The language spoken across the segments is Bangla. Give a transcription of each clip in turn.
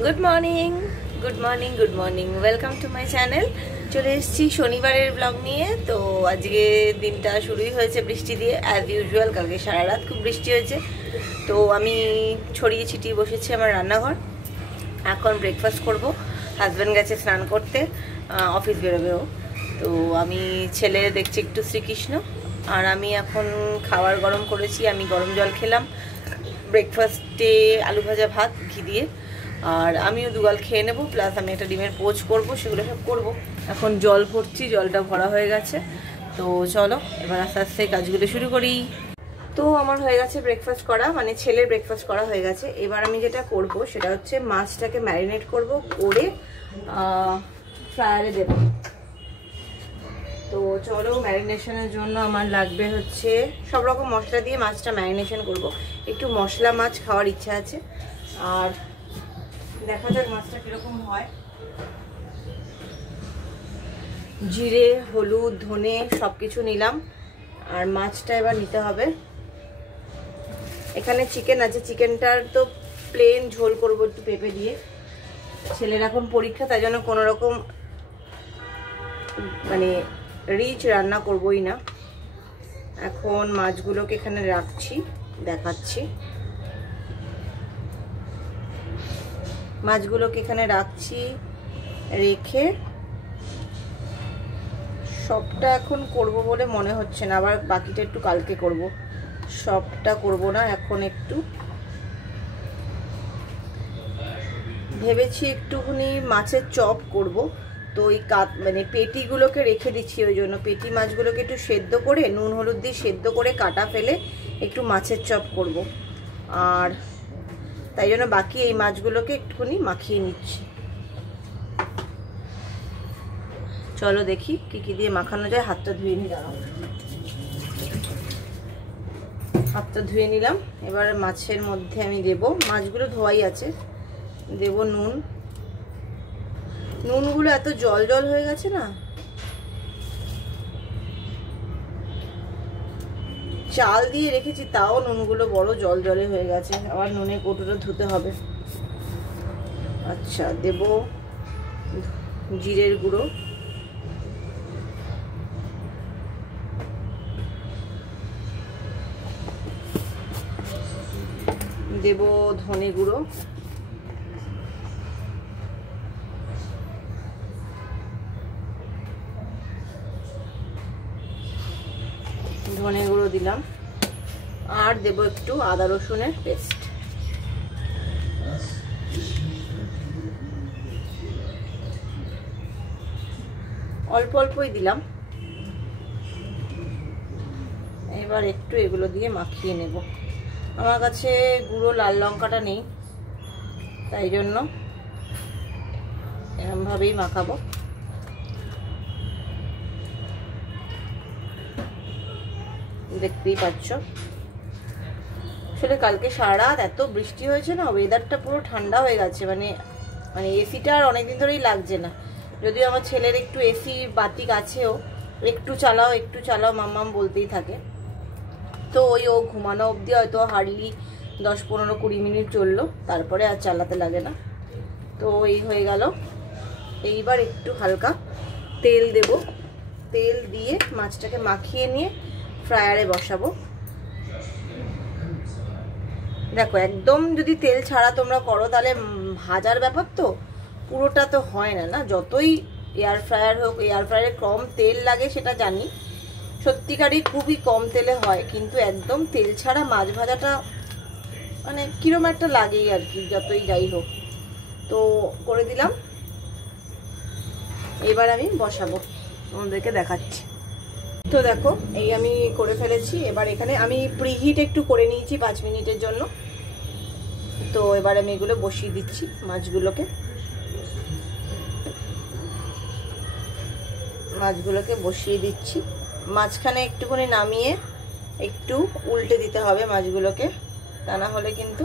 Good morning welcome to my channel. चले एसेছি শনিবারের ব্লগ নিয়ে। তো আজকে দিনটা শুরুই হয়েছে বৃষ্টি দিয়ে অ্যাজ ইউজুয়াল। কালকে সারা রাত খুব বৃষ্টি হয়েছে। তো আমি ছড়িয়ে ছিটিয়ে বসেছি আমার রান্নাঘর। এখন ব্রেকফাস্ট করব। হাজব্যান্ড গেছে স্নান করতে, অফিস বেরোবেও। তো আমি ছেলে দেখছি একটু শ্রীকৃষ্ণ, আর আমি এখন খাবার গরম করেছি। আমি গরম জল খেলাম ব্রেকফাস্টে, আলু ভাজা ভাত ঘি দিয়ে। আর আমিও দুগাল খেয়ে নেবো, প্লাস আমি একটা ডিমের পোচ করবো, সেগুলো সব করবো। এখন জল ভরছি, জলটা ভরা হয়ে গেছে। তো চলো এবার আস্তে আস্তে কাজগুলো শুরু করি। তো আমার হয়ে গেছে ব্রেকফাস্ট করা, মানে ছেলের ব্রেকফাস্ট করা হয়ে গেছে। এবার আমি যেটা করব সেটা হচ্ছে মাছটাকে ম্যারিনেট করব, করে ফ্রায়ারে দেবো। তো চলো, ম্যারিনেশনের জন্য আমার লাগবে হচ্ছে সব রকম মশলা দিয়ে মাছটা ম্যারিনেশন করব। একটু মশলা মাছ খাওয়ার ইচ্ছা আছে, আর দেখা যাক মাছটা কিরকম হয়। জিরে, হলুদ, ধনে সবকিছু নিলাম, আর মাছটা এবার নিতে হবে। এখানে চিকেন আছে, চিকেনটার তো প্লেন ঝোল করবো একটু পেঁপে দিয়ে। ছেলের এখন পরীক্ষা, তাই জন্য কোনো রকম মানে রিচ রান্না করবোই না। এখন মাছগুলোকে এখানে রাখছি, দেখাচ্ছি। মাছগুলোকে এখানে রাখছি, রেখে সবটা এখন করব বলে মনে হচ্ছে না, আবার বাকিটা একটু কালকে করব। সবটা করব না, এখন একটু ভেবেছি একটুখানি মাছের চপ করব। তো ওই মানে পেটিগুলোকে রেখে দিচ্ছি, ওই জন্য পেটি মাছগুলোকে একটু সেদ্ধ করে নুন হলুদ দিয়ে সেদ্ধ করে কাটা ফেলে একটু মাছের চপ করব। আর তাই জন্য বাকি এই মাছগুলোকে একটুখানি মাখিয়ে নিচ্ছি। চলো দেখি কি কি দিয়ে মাখানো যায়। হাতটা ধুয়ে নিই, দাঁড়াও। হাতটা ধুয়ে নিলাম। এবার মাছের মধ্যে আমি দেব, মাছগুলো ধোয়াই আছে, দেব নুন। নুনগুলো এত জল জল হয়ে গেছে না, চাল দিয়ে রেখেছি তাও নুনগুলো বড় জল জলে হয়ে গেছে। আবার নুনের কৌটোটা ধুতে হবে। আচ্ছা, দেব জিরের গুঁড়ো, দেব ধনে গুঁড়ো, ধনে গুঁড়ো দিলাম, আর দেব একটু আদা রসুনের পেস্ট। অল্প অল্পই দিলাম। এবার একটু এগুলো দিয়ে মাখিয়ে নেব। আমার কাছে গুঁড়ো লাল লঙ্কাটা নেই, তাই জন্য এরকমভাবেই মাখাবো। দেখতেই পাচ্ছ, আসলে কালকে সারা রাত এত বৃষ্টি হয়েছে না, ওয়েদারটা পুরো ঠান্ডা হয়ে গেছে। মানে এসিটা আর অনেকদিন ধরেই লাগছে না। যদিও আমার ছেলের একটু এসি বাতি আছেও, একটু চালাও মাম্মাম বলতেই থাকে। তো ওই ও ঘুমানো অবধি হয়তো হার্ডলি 10-15-20 মিনিট চললো, তারপরে আর চালাতে লাগে না। তো এই হয়ে গেল। এইবার একটু হালকা তেল দেব, তেল দিয়ে মাছটাকে মাখিয়ে নিয়ে ফ্রায়ারে বসাবো। দেখো, একদম যদি তেল ছাড়া তোমরা করো তাহলে ভাজার ব্যাপার তো পুরোটা তো হয় না, না যতই এয়ার ফ্রায়ার হোক। এয়ার ফ্রায়ারে কম তেল লাগে সেটা জানি, সত্যিকারই খুবই কম তেলে হয়, কিন্তু একদম তেল ছাড়া মাছ ভাজাটা মানে কিরম একটা লাগেই আর কি, যতই যাই হোক। তো করে দিলাম। এবার আমি বসাবো, তোমাদেরকে দেখাচ্ছি। তো দেখো, এই আমি করে ফেলেছি। এবার এখানে আমি প্রিহিট একটু করে নিয়েছি 5 মিনিটের জন্য। তো এবার আমি এগুলো বসিয়ে দিচ্ছি, মাছগুলোকে বসিয়ে দিচ্ছি। মাঝখানে একটুখানি নামিয়ে একটু উল্টে দিতে হবে মাছগুলোকে, তা না হলে কিন্তু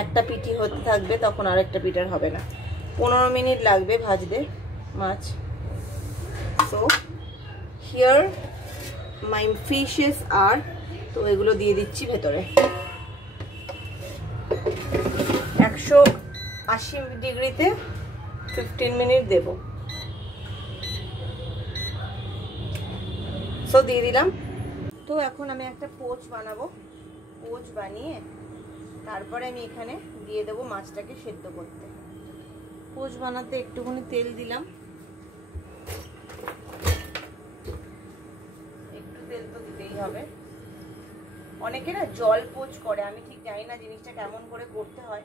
একটা পিঠি হতে থাকবে, তখন আরেকটা পিঠ আর হবে না। 15 মিনিট লাগবে ভাজতে মাছ। সো হিয়ার মাই ফিশেস আর, তো এগুলো দিয়ে দিচ্ছি ভেতরে। 80 ডিগ্রিতে 15 মিনিট দেব। সো দিয়ে দিলাম। তো এখন আমি একটা পোচ বানাবো। পোচ বানিয়ে তারপরে আমি এখানে দিয়ে দেবো মাছটাকে সেদ্ধ করতে। পোচ বানাতে একটুখানি তেল দিলাম, একটু তেল তো দিতেই হবে। অনেকে না জল পোচ করে, আমি ঠিক জানি না জিনিসটা কেমন করে করতে হয়,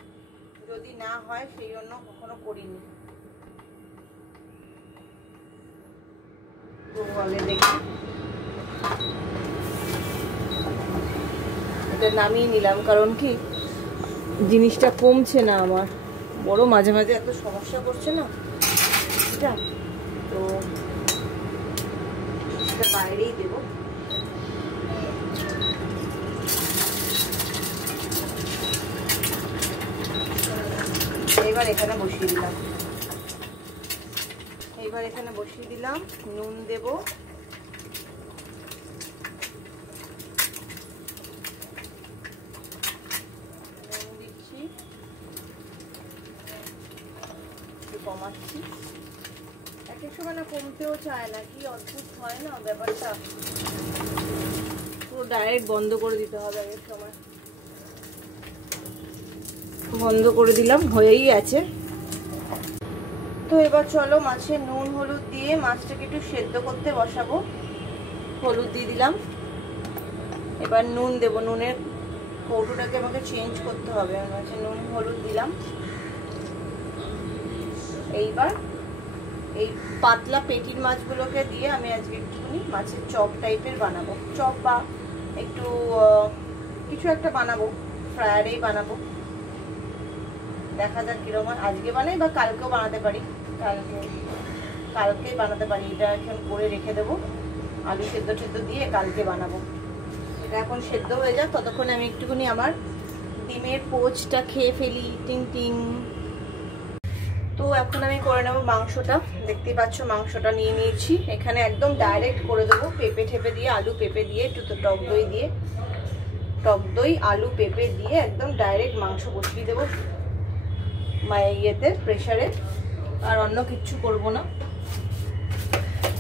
যদি না হয় সেই জন্য কখনো করিনি। তো বলে দেখি, এটা নামিয়ে নিলাম, কারণ কি জিনিসটা কমছে না আমার, বড় মাঝে মাঝে এত সমস্যা করছে না এটা, তো এটা বাইরেই দেবো। এবার এখানে বসিয়ে দিলাম, নুন দেব, নুন দিচ্ছি, একটু কমাচ্ছি। এক এক সময় না কমতেও চায় না, কি অদ্ভুত হয় না ব্যাপারটা, পুরো ডাইরেক্ট বন্ধ করে দিতে হবে। এক এক সময় বন্ধ করে দিলাম, হয়েই আছে। তো এবার চলো মাছে নুন হলুদ দিয়ে মাছটাকে একটু সেদ্ধ করতে বসাবো। হলুদ দিয়ে দিলাম, এবার নুন দেব। নুনের কৌটোটাকে আমাকে চেঞ্জ করতে হবে। মাছে নুন হলুদ দিলাম। এইবার এই পাতলা পেটির মাছগুলোকে দিয়ে আমি আজকে একটুখানি মাছের চপ টাইপের বানাবো, চপ বা একটু কিছু একটা বানাবো, ফ্রায়ারেই বানাবো। দেখা যাক কিরকম আজকে বানাই বা কালকেও বানাতে পারি, কালকেই বানাতে পারি। এটা এখন করে রেখে দেবো, আলু সেদ্ধ টেদ্ধ দিয়ে কালকে বানাবো। এটা এখন সেদ্ধ হয়ে যাক, ততক্ষণে আমি একটুখানি আমার ডিমের পোচটা খেয়ে ফেলি। টিং টিং। তো এখন আমি করে নেবো মাংসটা। দেখতেই পাচ্ছ মাংসটা নিয়ে নিয়েছি। এখানে একদম ডাইরেক্ট করে দেবো, পেঁপে ঠেপে দিয়ে, আলু পেঁপে দিয়ে, একটু তো টক দই দিয়ে, টক দই আলু পেঁপে দিয়ে একদম ডাইরেক্ট মাংস বসিয়ে দেবো ইয়েতে, প্রেসারে। আর অন্য কিচ্ছু করব না,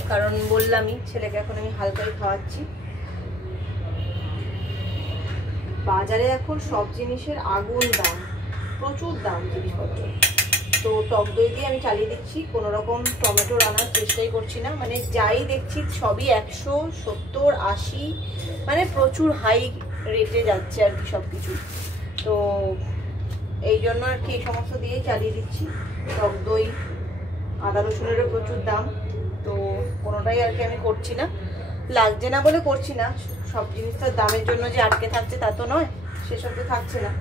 কারণ বললামই ছেলেকে এখন আমি হালকাই খাওয়াচ্ছি। বাজারে এখন সব জিনিসের আগুন দাম, প্রচুর দাম জিনিসপত্র। তো টক দই দিয়ে আমি চালিয়ে দিচ্ছি, কোনো রকম টমেটো রান্নার চেষ্টাই করছি না। মানে যাই দেখছি সবই 170, 80, মানে প্রচুর হাই রেটে যাচ্ছে আর কি সব কিছু। তো এই জন্য আর কি এই সমস্ত দিয়েই চালিয়ে দিচ্ছি। টক দই, আদা রসুনেরও প্রচুর দাম, তো কোনোটাই আর কি আমি করছি না। লাগছে না বলে করছি না, সব জিনিসটার দামের জন্য যে আটকে থাকছে তা তো নয়, সেসব তো থাকছে না।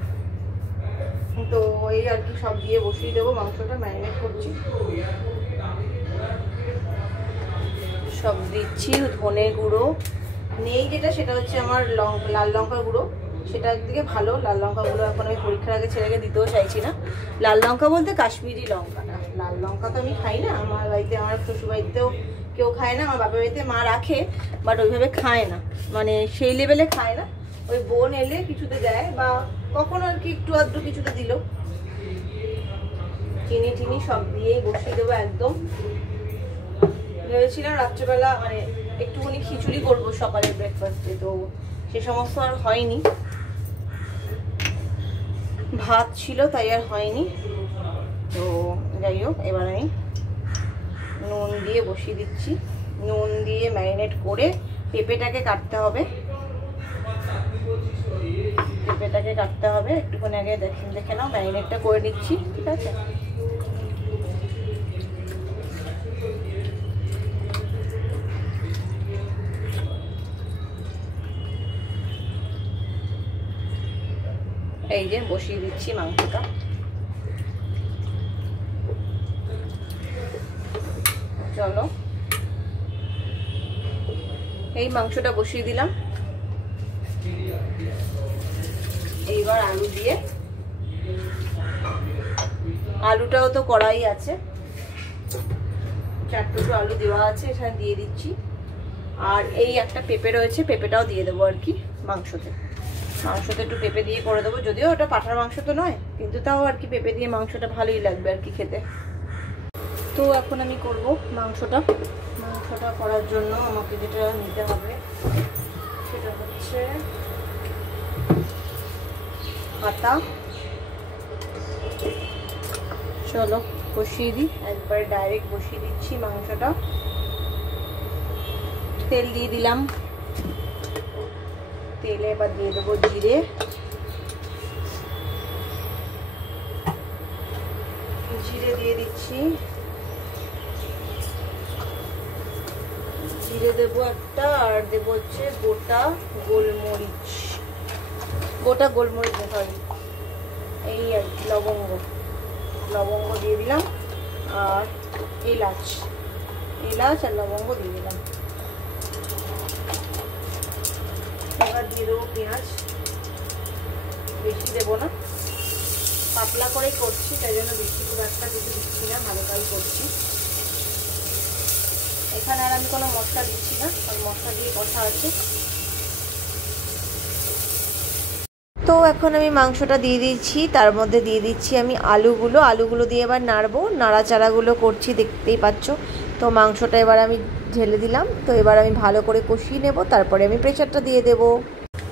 তো এই আর কি সব দিয়ে বসিয়ে দেবো, মাংসটা ম্যারিনেট করছি। সব দিচ্ছি, ধনে গুঁড়ো নেই যেটা, সেটা হচ্ছে আমার লাল লঙ্কা গুঁড়ো, সেটা একদিকে ভালো। লাল লঙ্কা গুঁড়ো এখন আমি পরীক্ষার আগে ছেলেকে দিতেও চাইছি না। লাল লঙ্কা বলতে কাশ্মীরি লঙ্কা না, লাল লঙ্কা তো আমি খাই না। আমার বাড়িতে, আমার শ্বশুর বাড়িতেও কেউ খায় না, আমার বাবার বাড়িতে মা রাখে, বাট ওইভাবে খায় না, মানে সেই লেভেলে খায় না। ওই বোন এলে কিছুতে দেয়, বা কখনো আর কি একটু আধটু কিছুতে দিল। চিনি টিনি সব দিয়েই বসিয়ে দেবো একদম। ভেবেছিলাম রাত্রেবেলা মানে একটুখানি খিচুড়ি করবো সকালের ব্রেকফাস্টে, তো সে সমস্ত আর হয়নি। ভাত ছিল তাই আর হয়নি। তো যাই হোক, এবার আমি নুন দিয়ে বসিয়ে দিচ্ছি। নুন দিয়ে ম্যারিনেট করে পেঁপেটাকে কাটতে হবে, পেঁপেটাকে কাটতে হবে। একটুখানি আগে দেখে নাও, ম্যারিনেটটা করে নিচ্ছি, ঠিক আছে। এই যে বসিয়ে দিচ্ছি মাংসটা। চলো, এই মাংসটা বসিয়ে দিলাম। এইবার আলু দিয়ে, আলুটাও তো কড়াই আছে, 4 টুকরো আলু দেওয়া আছে, এখানে দিয়ে দিচ্ছি। আর এই একটা পেঁপে রয়েছে, পেঁপেটাও দিয়ে দেবো আর কি মাংসতে। মাংসতে একটু পেঁপে দিয়ে করে দেবো, যদিও ওটা পাঁঠার মাংস তো নয়, কিন্তু তাও আর কি পেঁপে দিয়ে মাংসটা ভালোই লাগবে আর কি খেতে। তো এখন আমি করব মাংসটা করার জন্য আমাকে যেটা নিতে হবে সেটা হচ্ছে আটা। চলো বসিয়ে দিই, একবার ডাইরেক্ট বসিয়ে দিচ্ছি মাংসটা। তেল দিয়ে দিলাম, তেলে এবার দিয়ে দেবো জিরে, দিয়ে দিচ্ছি, জিরে দেবো একটা, আর দেবো হচ্ছে গোটা গোলমরিচ, সরি এই আর কি লবঙ্গ দিয়ে দিলাম, আর এলাচ আর লবঙ্গ দিয়ে দিলাম। এবার দিয়ে দেবো পেঁয়াজ, বেশি দেবো না, পাতলা করেই করছি, তাই জন্য বেশি খুব একটা কিছু দিচ্ছি না, হালকাই করছি। এখানে আর আমি কোনো মশলা দিচ্ছি না, কারণ মশলা দিয়ে কষা আছে। তো এখন আমি মাংসটা দিয়ে দিচ্ছি, তার মধ্যে দিয়ে দিচ্ছি আমি আলুগুলো দিয়ে এবার নাড়াচাড়াগুলো করছি, দেখতেই পাচ্ছ। তো মাংসটা এবার আমি ঢেলে দিলাম, তো এবার আমি ভালো করে কষিয়ে নেব, তারপরে আমি প্রেসারটা দিয়ে দেব।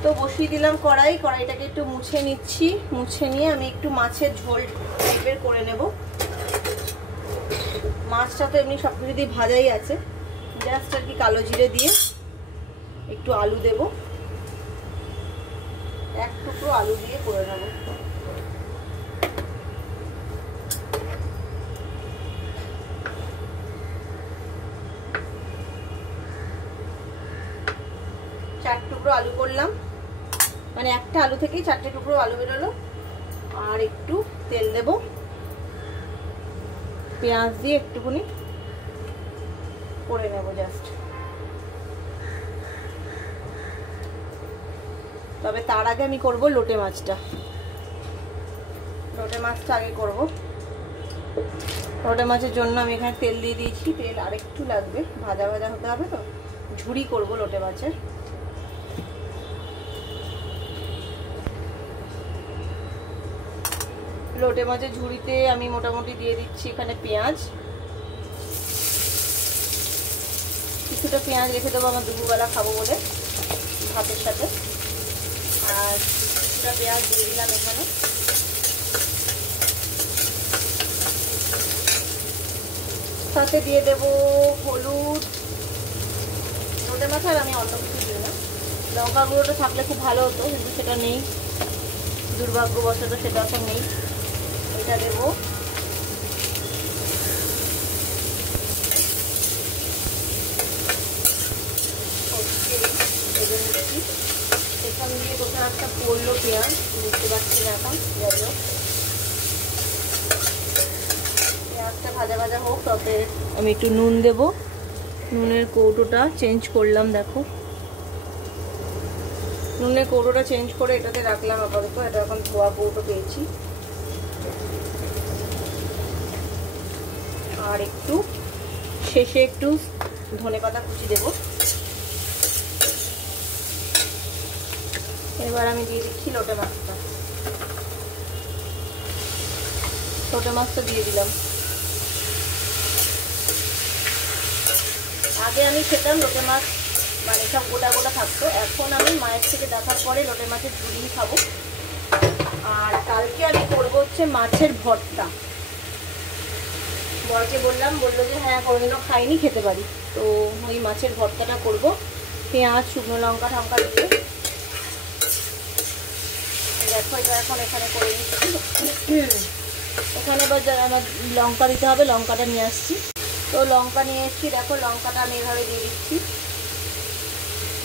তো বসিয়ে দিলাম কড়াইটাকে একটু মুছে নিচ্ছি, মুছে নিয়ে আমি একটু মাছের ঝোল টাইপের করে নেব। মাছটা তো এমনি সব কিছু দিয়ে ভাজাই আছে, জাস্ট আর কি কালো জিরে দিয়ে একটু আলু দেব, এক টুকরো আলু দিয়ে করে নেব। চার টুকরো আলু করলাম, মানে একটা আলু থেকেই 4টে টুকরো আলু বেরোলো। আর একটু তেল দেব, পেঁয়াজ দিয়ে একটুখানি করে নেব জাস্ট। তবে তার আগে আমি করব লোটে মাছটা আগে করব। লোটে মাছের জন্য আমি এখানে তেল দিয়ে দিয়েছি, তেল আর একটু লাগবে, ভাজা হতে হবে, তো ঝুরি করব লোটে মাছের। লোটে মাছের ঝুড়িতে আমি মোটামুটি দিয়ে দিচ্ছি এখানে পেঁয়াজ, কিছুটা পেঁয়াজ রেখে দেবো আমার দুপুরবেলা খাবো বলে ভাতের সাথে। আর কিছুটা পেঁয়াজ দিয়ে দিলাম এখানে, সাথে দিয়ে দেবো হলুদ। লোটে মাছ আর আমি অন্য কিছু দিই না, লঙ্কা গুঁড়োটা থাকলে খুব ভালো হতো, কিন্তু সেটা নেই, দুর্ভাগ্যবশত সেটা এখন নেই। এটা দেবো, এখান দিয়ে কোথাও একটা পড়লো পেঁয়াজ, বুঝতে পারছি না এখন, যাই হোক পেঁয়াজটা ভাজা হোক। তবে আমি একটু নুন দেব, নুনের কৌটোটা চেঞ্জ করলাম, দেখো নুনের কৌটোটা চেঞ্জ করে এটাতে রাখলাম আপাতত, এটা এখন ধোয়া কৌটো পেয়েছি। আর একটু শেষে একটু ধনেপাতা কুচি দেব। এবার আমি দিয়ে দিচ্ছি লোটে মাছটা দিয়ে দিলাম। আগে আমি খেতাম লোটে মাছ মানে সব গোটা থাকতো, এখন আমি মায়ের থেকে দেখার পরে লোটে মাছের ঝুড়ি খাবো। আর কালকে আমি করবো হচ্ছে মাছের ভর্তা। বরকে বললাম, বললো যে হ্যাঁ কোনোদিনও খাইনি, খেতে পারি। তো ওই মাছের ভর্তাটা করব, পেঁয়াজ শুকনো লঙ্কা টঙ্কা দিয়ে। দেখো এটা এখন এখানে করে নিচ্ছি, এখানে এবার আমার লঙ্কা দিতে হবে, লঙ্কাটা নিয়ে আসছি। তো লঙ্কা নিয়ে এসেছি, দেখো লঙ্কাটা আমি এভাবে দিয়ে দিচ্ছি।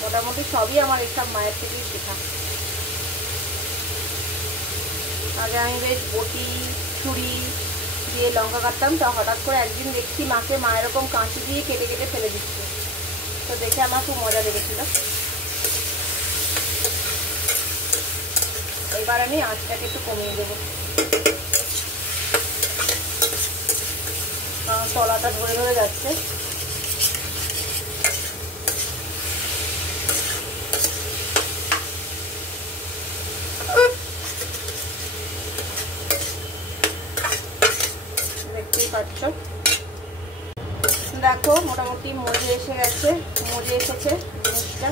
মোটামুটি সবই আমার এইসব মায়ের থেকেই শেখা। আগে আমি বেশ বটি ছুরি দিয়ে লঙ্কা কাটতাম, তো হঠাৎ করে একদিন দেখছি মাকে মা এরকম কাঁচি দিয়ে কেটে ফেলে দিচ্ছে, তো দেখে আমার খুব মজা লেগেছিল। এবার আমি আঁচটাকে একটু কমিয়ে দেবো, কারণ তলাটা ধরে যাচ্ছে। পাচ্ছ। দেখো মোটামুটি মজে এসে গেছে, মজে এসেছে জিনিসটা।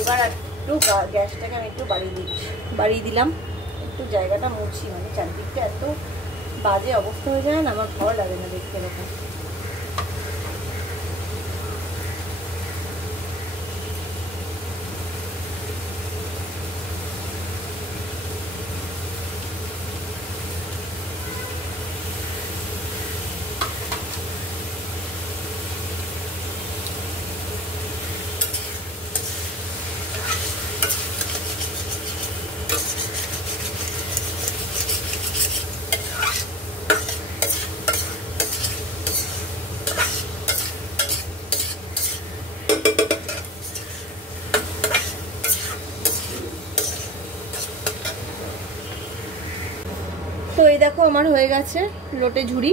এবার একটু গ্যাসটাকে আমি একটু বাড়িয়ে দিলাম, একটু জায়গাটা মুছি, মানে চারদিকটা এত বাজে অবস্থা হয়ে যায় না, আমার ভালো লাগে না দেখতে এরকম। তো এই দেখো আমার হয়ে গেছে লোটে ঝুড়ি।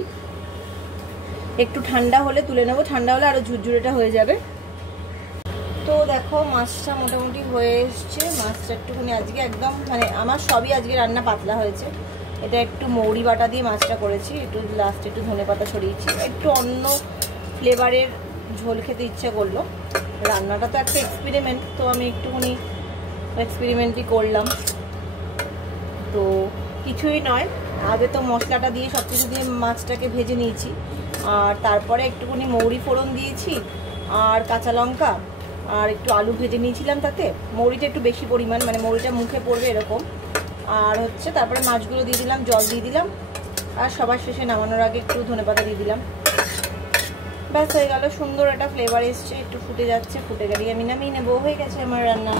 একটু ঠান্ডা হলে তুলে নেবো, ঠান্ডা হলে আরো ঝুরঝুরেটা হয়ে যাবে। তো দেখো মাছটা মোটামুটি হয়ে এসছে। মাছটা একটুখানি আজকে একদম মানে আমার সবই আজকে রান্না পাতলা হয়েছে। এটা একটু মৌরি বাটা দিয়ে মাছটা করেছি, একটু লাস্টে একটু ধনেপাতা ছড়িয়েছি, একটু অন্য ফ্লেভারের ঝোল খেতে ইচ্ছে করলো। রান্নাটা তো একটা এক্সপেরিমেন্ট, তো আমি একটুখানি এক্সপেরিমেন্টই করলাম। তো কিছুই নয়, আগে তো মশলাটা দিয়ে সব কিছু দিয়ে মাছটাকে ভেজে নিয়েছি, আর তারপরে একটুখানি মৌরি ফোড়ন দিয়েছি আর কাঁচা লঙ্কা আর একটু আলু ভেজে নিয়েছিলাম। তাতে মৌরিটা একটু বেশি পরিমাণ, মানে মৌরিটা মুখে পড়বে এরকম। আর হচ্ছে তারপরে মাছগুলো দিয়ে দিলাম, জল দিয়ে দিলাম, আর সবার শেষে নামানোর আগে একটু ধনেপাতা দিয়ে দিলাম। ব্যাস হয়ে গেল, সুন্দর একটা ফ্লেভার এসছে, একটু ফুটে যাচ্ছে, ফুটে গেলেই আমি নামিয়ে নেবো। হয়ে গেছে আমার রান্না।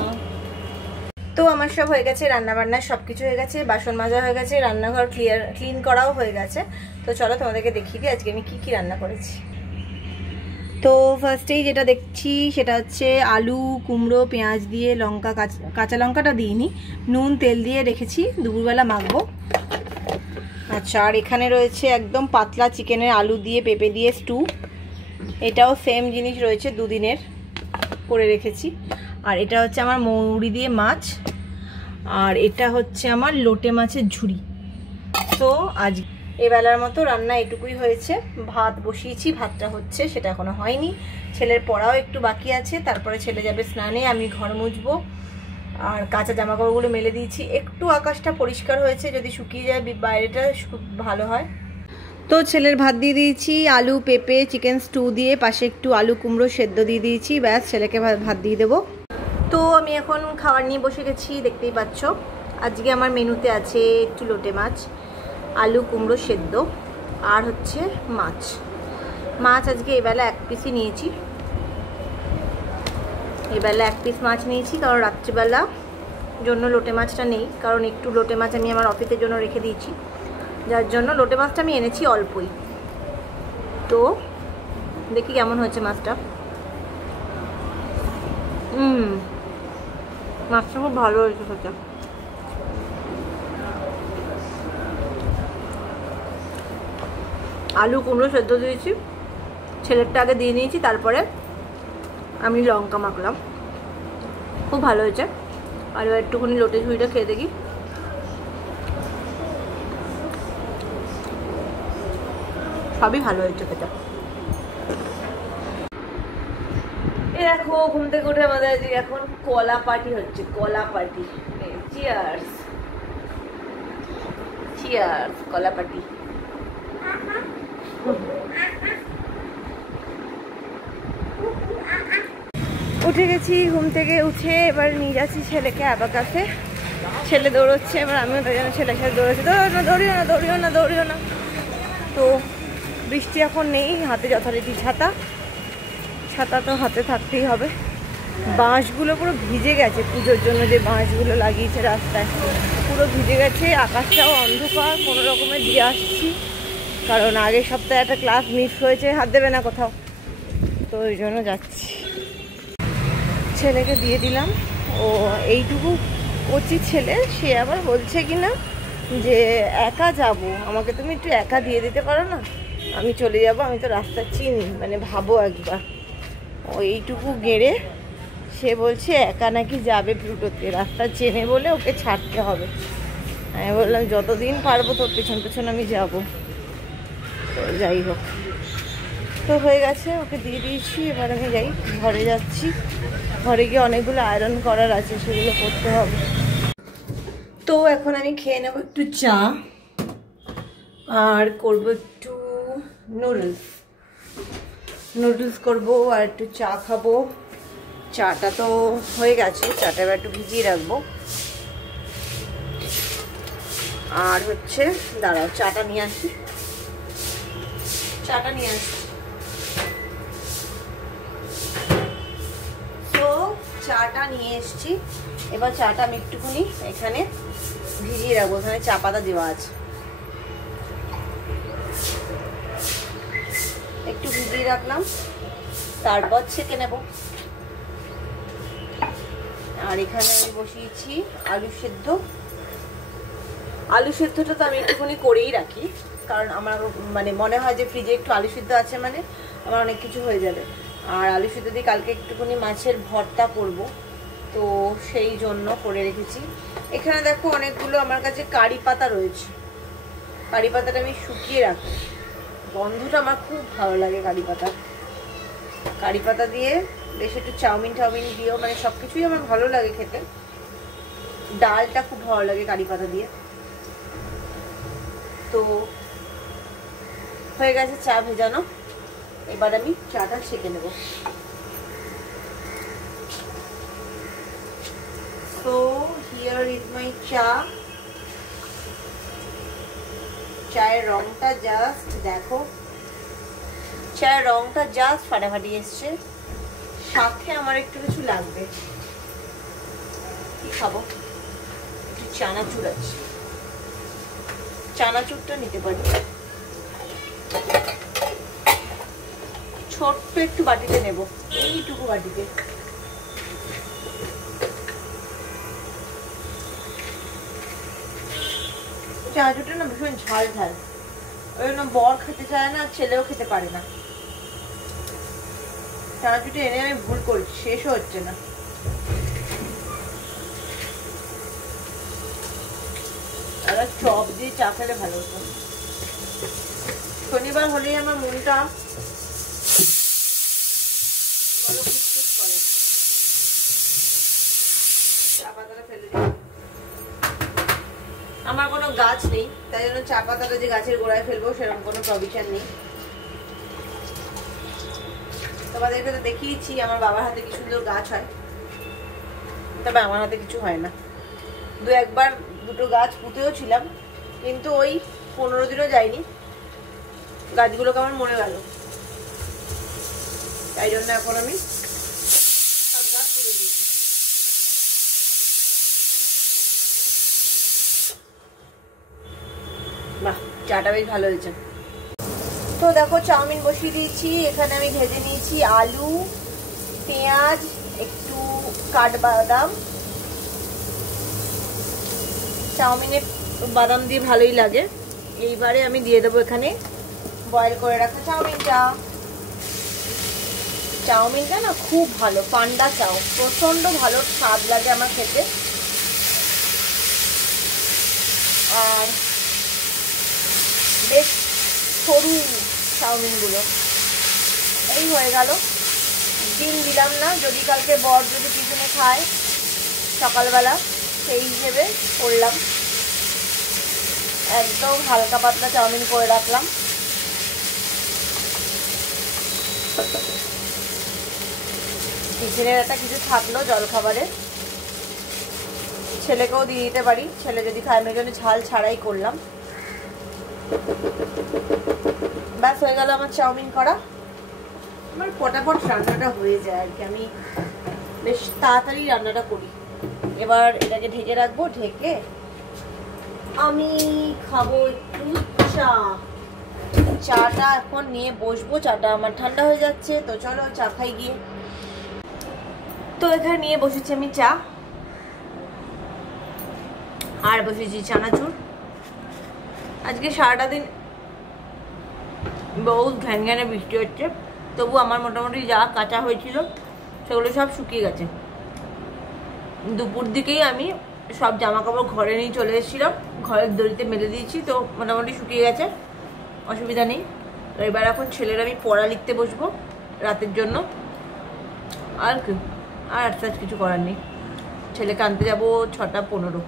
তো আমার সব হয়ে গেছে, রান্নাবান্না সব কিছু হয়ে গেছে, বাসন মাজা হয়ে গেছে, রান্নাঘর ক্লিন করাও হয়ে গেছে। তো চলো তোমাদেরকে দেখিয়ে দিই আজকে আমি কি রান্না করেছি। তো ফার্স্টেই যেটা দেখছি সেটা হচ্ছে আলু কুমড়ো পেঁয়াজ দিয়ে লঙ্কা, কাঁচা লঙ্কাটা দিইনি, নুন তেল দিয়ে রেখেছি, দুপুরবেলা মাখবো। আচ্ছা, আর এখানে রয়েছে একদম পাতলা চিকেনের আলু দিয়ে পেঁপে দিয়ে স্টু, এটাও সেম জিনিস রয়েছে, দুদিনের করে রেখেছি। আর এটা হচ্ছে আমার মৌরি দিয়ে মাছ, আর এটা হচ্ছে আমার লোটে মাছের ঝুড়ি। তো আজ এবেলার মতো রান্না এটুকুই হয়েছে। ভাত বসিয়েছি, ভাতটা হচ্ছে, সেটা এখনো হয়নি। ছেলের পড়াও একটু বাকি আছে, তারপরে ছেলে যাবে স্নানে, আমি ঘর মুছবো, আর কাঁচা জামা কাপড়গুলো মেলে দিয়েছি। একটু আকাশটা পরিষ্কার হয়েছে, যদি শুকিয়ে যায় বাইরেটা খুব ভালো হয়। তো ছেলের ভাত দিয়ে দিয়েছি, আলু পেঁপে চিকেন স্টু দিয়ে, পাশে একটু আলু কুমড়ো সেদ্ধ দিয়ে দিয়েছি, ব্যাস ছেলেকে ভাত দিয়ে দেবো। তো আমি এখন খাবার নিয়ে বসে গেছি, দেখতেই পাচ্ছ। আজকে আমার মেনুতে আছে একটু লোটে মাছ, আলু কুমড়ো সেদ্ধ, আর হচ্ছে মাছ আজকে এবেলা এক পিসই নিয়েছি, এবেলা এক পিস মাছ নিয়েছি, কারণ রাত্রিবেলা জন্য লোটে মাছটা নেই, কারণ একটু লোটে মাছ আমি আমার অফিসের জন্য রেখে দিয়েছি, যার জন্য লোটে মাছটা আমি এনেছি অল্পই। তো দেখি কেমন হয়েছে মাছটা। মাছটা খুব ভালো হয়েছে সেটা। আলু কুমড়ো সেদ্ধ দিয়েছি, ছেলেরটা আগে দিয়ে নিয়েছি, তারপরে আমি লঙ্কা মাখলাম, খুব ভালো হয়েছে। আর এবার একটুখানি লোটে ঝুড়িটা খেয়ে দেখি। সবই ভালো হয়েছে খেতে। দেখো ঘুম থেকে উঠে আমাদের আজকে এখন কলা পার্টি হচ্ছে, কলা পার্টি। চিয়ার্স চিয়ার্স, কলা পার্টি। উঠে গেছি, ঘুম থেকে উঠে এবার নিয়ে যাচ্ছি ছেলেকে অ্যাবাকাসে। ছেলে দৌড়চ্ছে, এবার আমিও তাই জন্য ছেলের সাথে দৌড়াচ্ছি। দৌড়িও না। তো বৃষ্টি এখন নেই, হাতে যথারীতি ছাতা তো হাতে থাকতেই হবে। বাঁশগুলো পুরো ভিজে গেছে, পুজোর জন্য যে বাঁশগুলো লাগিয়েছে রাস্তায় পুরো ভিজে গেছে। আকাশটাও অন্ধকার, কোনো রকমের দিয়ে আসছি, কারণ আগের সপ্তাহে একটা ক্লাস মিস হয়েছে, হাত দেবে না কোথাও, তো ওই জন্য যাচ্ছি। ছেলেকে দিয়ে দিলাম, ও এইটুকু কচি ছেলে, সে আবার বলছে কিনা যে একা যাব, আমাকে তুমি একটু একা দিয়ে দিতে পারো না, আমি চলে যাব, আমি তো রাস্তা চিনি, মানে ভাবো একবার। ও এইটুকু গেড়ে সে বলছে একা নাকি যাবে প্লুটোতে, রাস্তা চেনে বলে ওকে ছাড়তে হবে। আমি বললাম যতদিন পারবো তোর পেছন পেছন আমি যাব। তো যাই হোক, তো হয়ে গেছে, ওকে দিয়ে দিয়েছি। এবার আমি যাই, ঘরে যাচ্ছি। ঘরে গিয়ে অনেকগুলো আয়রন করার আছে, সেগুলো করতে হবে। তো এখন আমি খেয়ে নেবো একটু চা, আর করবো একটু নুডলস করবো, আর একটু চা খাবো। চাটা তো হয়ে গেছে, চাটা এবার একটু ভিজিয়ে রাখবো। আর হচ্ছে দাঁড়াও, চাটা নিয়ে আসি। তো চাটা নিয়ে এসছি। এবার চাটা আমি একটুখানি এখানে ভিজিয়ে রাখবো, এখানে চা পাতা দেওয়া আছে, একটু ভিজিয়ে রাখলাম, তারপর ছেঁকে নেব। আর এখানে আমি বসিয়েছি আলু সেদ্ধ। আলু সেদ্ধটা তো আমি একটুখানি করেই রাখি, কারণ আমার মানে মনে হয় যে ফ্রিজে একটু আলু সেদ্ধ আছে মানে আমার অনেক কিছু হয়ে যাবে। আর আলু সেদ্ধ দিয়ে কালকে একটুখানি মাছের ভর্তা করব, তো সেই জন্য করে রেখেছি। এখানে দেখো অনেকগুলো আমার কাছে কারি পাতা রয়েছে। কারি পাতাটা আমি শুকিয়ে রাখি, গন্ধটা আমার খুব ভালো লাগে কারি পাতা দিয়ে। বেশ একটু চাউমিন দিয়েও, মানে সব কিছুই আমার ভালো লাগে খেতে। ডালটা খুব ভালো লাগে কারি পাতা দিয়ে। তো হয়ে গেছে চা ভেজানো, এবার আমি চাটা ছেঁকে নেব। So here is my চা। চায়ের রংটা জাস্ট দেখো, চায়ের রংটা জাস্ট ফাটাফাটি এসছে। সাথে আমার একটু কিছু লাগবে, কি খাবো, একটু চানাচুর আছে, চানাচুরটা নিতে পারি। ছোট্ট একটু বাটিতে নেব, এইটুকু বাটিতে। চানাচুরটা না ভীষণ ঝাল, ওই জন্য বর খেতে চায় না, ছেলেও খেতে পারে না। চানাচুরটা এনে আমি ভুল করছি, শেষও হচ্ছে না। আর চপ দিয়ে চা খেলে ভালো হতো। শনিবার হলেই আমার মনটা বড় খুশখুশ করে। চা পাতাটা ফেলে দিই। আমার কোনো গাছ নেই, তাই জন্য চা পাতাটা যে গাছের গোড়ায় ফেলবো সেরকম কোনো প্রভিশন নেই। তোমাদেরকে তো দেখিয়েছি আমার বাবার হাতে কি সুন্দর গাছ হয়, তবে আমার হাতে কিছু হয় না। দু একবার দুটো গাছ পুঁতেও ছিলাম, কিন্তু ওই 15 দিনও যায়নি, গাছগুলোকে আমার মরে গেল। তাই জন্য এখন আমি সব গাছ তুলে দিয়েছি। বাহ, চাটা বেশ ভালো হয়েছে। তো দেখো চাউমিন বসিয়ে দিয়েছি। এখানে আমি ভেজে নিয়েছি আলু, পেঁয়াজ, একটু কাঠবাদাম। চাউমিনে বাদাম দিয়ে ভালোই লাগে। এইবারে আমি দিয়ে দেবো এখানে বয়েল করে রাখা চাউমিনটা না খুব ভালো, পান্ডা চাউ, প্রচন্ড ভালো স্বাদ লাগে আমার খেতে। আর বেশ সরু চাউমিনগুলো। এই হয়ে গেল, ডিম দিলাম না, যদি কালকে বর যদি টিফিনে খায় সকালবেলা, সেই হিসেবে করলাম। একদম হালকা পাতলা চাউমিন করে রাখলাম। টিফিনের একটা কিছু থাকলো জলখাবারে, ছেলেকেও দিয়ে দিতে পারি, ছেলে যদি খায়। আমি জন্য ঝাল ছাড়াই করলাম। ব্যাস হয়ে গেল আমার চাউমিন করা। আমার ফটাফট রান্নাটা হয়ে যায় আর কি, আমি বেশ তাড়াতাড়ি রান্নাটা করি। এবার এটাকে ঢেকে রাখবো, ঢেকে আমি খাবো একটু চাটা এখন নিয়ে বসবো। চাটা আমার ঠান্ডা হয়ে যাচ্ছে, তো চলো চা খাই গিয়ে। তো এখানে নিয়ে বসেছি আমি চা, আর বসেছি চানাচুর। আজকে সারাটা দিন বহুত ঘ্যানঘ্যানে বৃষ্টি হচ্ছে, তবু আমার মোটামুটি যা কাঁচা হয়েছিল সেগুলো সব শুকিয়ে গেছে। দুপুর দিকেই আমি সব জামা কাপড় ঘরে নিয়ে চলে এসেছিলাম, ঘরের দড়িতে মেলে দিয়েছি, তো মোটামুটি শুকিয়ে গেছে, অসুবিধা নেই। এবার এখন ছেলের আমি পড়া লিখতে বসবো রাতের জন্য, আর কি, আর কিছু করার নেই। ছেলেকে আনতে যাবো 6টা 15।